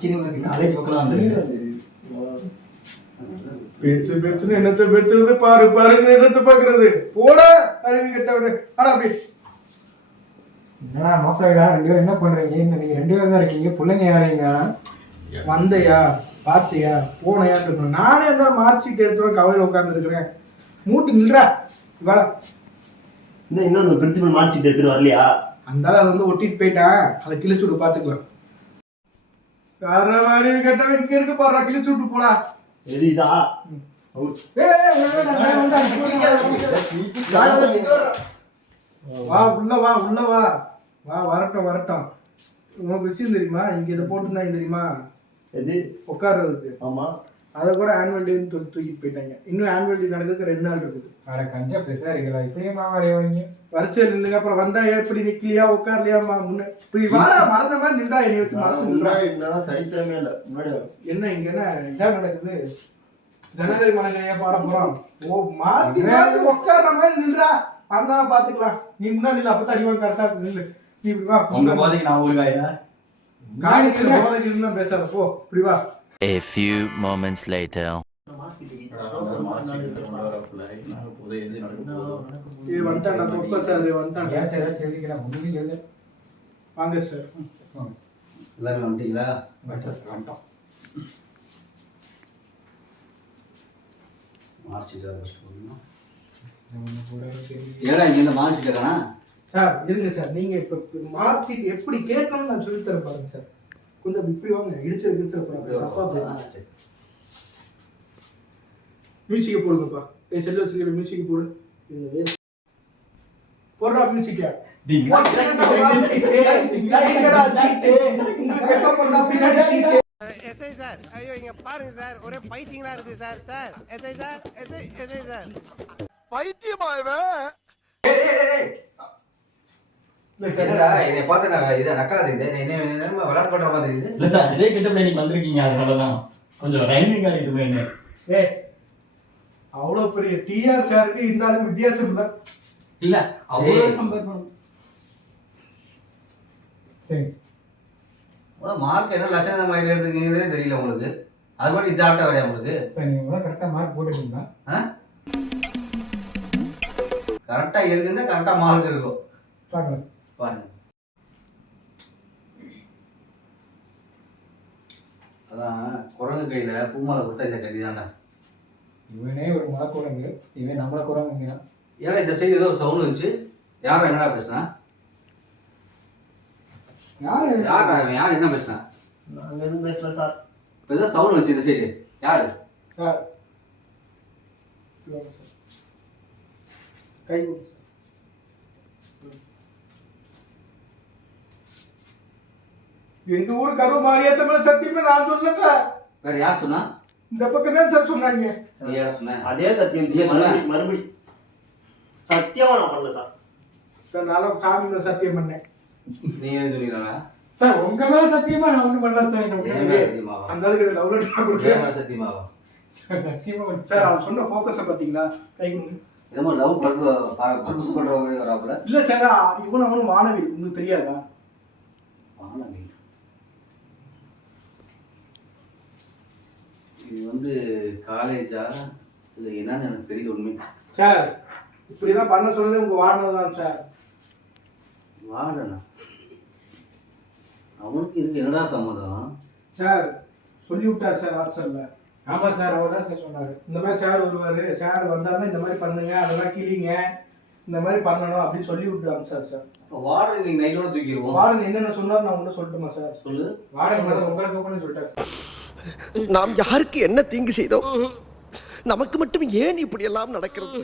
ஆச்சரியமா காலேஜ் பக்கம் வந்து பேச்சு பேச்சுன்னு என்னத்தை பேசுறது, பாரு பாருங்க என்னத்தை பாக்குறது. போட கழுவி கட்டவரு ஆனா அப்படி என்னடா மாப்பிள்ளைடா 2 பேரும் என்ன பண்றீங்க? நீங்க 2 பேரும் தான் இருக்கீங்க, பிள்ளைங்க யாரைங்க? வந்தையா பாத்தியா போனையான்னு இருக்கணும். நானே அந்த மார்க் ஷீட் எடுத்துவேன் கவலையில உட்கார்ந்து இருக்கிறேன். மூட்டு நில்றா இவாள இன்னும் பிரின்சிபல் மார்க் ஷீட் எடுத்துட்டு வரலையா? அந்தால அதை வந்து ஒட்டிட்டு போயிட்டேன், அதை கிழிச்சு விட்டு பாத்துக்கலாம். யாராவது கேட்டவன் இங்க இருக்கு பாரு, கிழிச்சு விட்டு போடா. எதுதா வா உள்ள வா உள்ள வா வா, வரட்டும் வரட்டும். உனக்கு விஷயம் தெரியுமா? இங்க இதை போட்டுருந்தாங்க தெரியுமா? எது உட்கார்றதுக்கு. ஆமா, அதை கூட ஆனுவல் டேன்னு சொல்லி தூக்கிட்டு போயிட்டாங்க. இன்னும் ஆனுவல் டே நடக்கிறதுக்கு 2 நாள் இருக்குது. அட கஞ்சா பேசாதீங்களா, இப்படியே மாவாடைய வாங்க. வரிசையில் நின்னுங்க, அப்புறம் வந்தா எப்படி நிக்கலையா உட்கார்லையாமா முன்ன இப்படி வாடா மறந்த மாதிரி நின்றா என்னை வச்சு மறந்து நின்றா. என்னதான் சரித்திரமே இல்லை. முன்னாடி என்ன இங்க என்ன இதான் நடக்குது? ஜனவரி மனங்க பாட போறோம். ஓ மாத்தி மாத்தி உட்கார்ற மாதிரி நின்றா, வந்தா பாத்துக்கலாம். நீ முன்னாடி இல்ல அப்பதான் அடிவாங்க கரெக்டா நில்லு. நீ இப்படி வா. உங்க போதைக்கு நான் ஊருகாயா காணிக்கிற போதைக்கு இருந்தா பேசாத, போ இப்படி வா. A few moments later. இது வந்துட்டான், நான் தொப்ப சார் வந்துட்டான். ஏதாச்சும் எழுதிக்கலாம், ஒன்றும் இல்லை. வாங்க சார். எல்லாரும் வந்துட்டீங்களா? வந்துட்டோம். மார்க் ஷீட் ஏடா இங்க இந்த மார்க் ஷீட் இருக்கானா? சார் இருங்க சார், நீங்க இப்ப மார்க் ஷீட் எப்படி கேட்கணும்னு நான் சொல்லி தரேன் பாருங்க சார். கொஞ்சம் இப்படி வாங்க, இடிச்சு மியூசிக்கை போடுங்கப்பா. செல்லு வச்சுக்கிற மியூசிக் போடு. போடுறா மியூசிக்க. எஸ்ஐ சார், ஐயோ இங்க பாருங்க சார், ஒரே பைத்தியங்களா இருக்கு sir. Sir SI sir, SI sir பைத்தியமா இவன். என்னை பார்த்து நான் இதை நக்கலா தெரியுது, என்ன விளையாட்டு பண்ற மாதிரி இருக்குது. இல்ல சார், இதே கிட்ட நீங்க வந்திருக்கீங்க, அதனாலதான் கொஞ்சம் ரைமிங் ஆகிட்டுமே. என்ன அவ்வளவு பெரிய டிஆர் சாருக்கு இருந்தாலும் வித்தியாசம் இல்ல. இல்ல அவ்வளோ கம்பேர் பண்ண சரி மார்க் என்ன லட்சணம் மாதிரி எடுத்துக்கீங்களே தெரியல உங்களுக்கு. அது மட்டும் இதாட்ட வரையா உங்களுக்கு? சார், நீங்க கரெக்டாக மார்க் போட்டுட்டீங்களா? கரெக்டா எழுதுனா கரெக்டா மார்க் இருக்கும். பார்க்கலாம் பாருங்க. அதான் குரங்கு கையில பூமாலை கொடுத்தா இந்த கதி தாண்டா. இவனே ஒரு மலை குரங்கு, இவன் நம்மளை குரங்குங்க. ஏன்னா இந்த சைடு ஏதோ சவுண்ட் வந்துச்சு. யாரும் என்னடா பேசுனா? யார் என்ன பேசுனா? நாங்கள் எதுவும் பேசல சார். இப்போ ஏதோ சவுண்ட் வந்துச்சு இந்த சைடு. யாரு சார்? கை எங்க ஊரு கருவு மாரியாத்த மேல சத்தியமே நான் சொல்லல சார். வேற யார் சொன்னா? இந்த பக்கம் தான் சார் சொன்னாங்க. நீ யார சொன்ன? அதே சத்தியம் நீ சொன்ன. மறுபடி சத்தியமா நான் பண்ணல சார். சார் நான் சாமி மேல சத்தியம் பண்ணேன். நீ எது சொன்னீங்களா? சார் உங்க மேல சத்தியமா நான் ஒண்ணும் பண்ணல சார். சத்தியமாவா? அந்த அளவுக்கு டவுன்லோட் பண்ண சத்தியமாவா? சத்தியமா சார் அவன் சொன்ன ஃபோக்கஸை பாத்தீங்களா? கை என்னமோ லவ் பர்பஸ் பண்றவங்க வராப்புல. இல்ல சார், இவன் அவனும் வானவி, உங்களுக்கு தெரியாதா? வானவி இது வந்து காலேஜா இல்ல என்னன்னு எனக்கு தெரியல உண்மை. சார் இப்படிதான் பண்ண சொன்னது உங்க வார்டன் தான் சார். வார்டனா? அவனுக்கு இதுக்கு என்னடா சம்மதம்? சார் சொல்லி விட்டார் சார் வாட்ஸ்அப்ல. ஆமா சார், அவர் தான் சார் சொன்னாரு. இந்த மாதிரி சார் வருவாரு, சார் வந்தாருன்னா இந்த மாதிரி பண்ணுங்க, அதெல்லாம் கிளிங்க, இந்த மாதிரி பண்ணணும் அப்படின்னு சொல்லி விட்டாங்க சார். சார் இப்போ வார்டன் நீங்க நைட்டோட தூக்கிடுவோம். வார்டன் என்னென்ன சொன்னார் நான் உங்களை சொல்லட்டுமா சார்? சொல்லு. வாடகை மேடம் உங்களை தூக்கணும்னு சொல்லிட்டாரு சார். நாம் யாருக்கு என்ன தீங்கு செய்தோம்? நமக்கு மட்டும் ஏன் இப்படி எல்லாம் நடக்கிறது?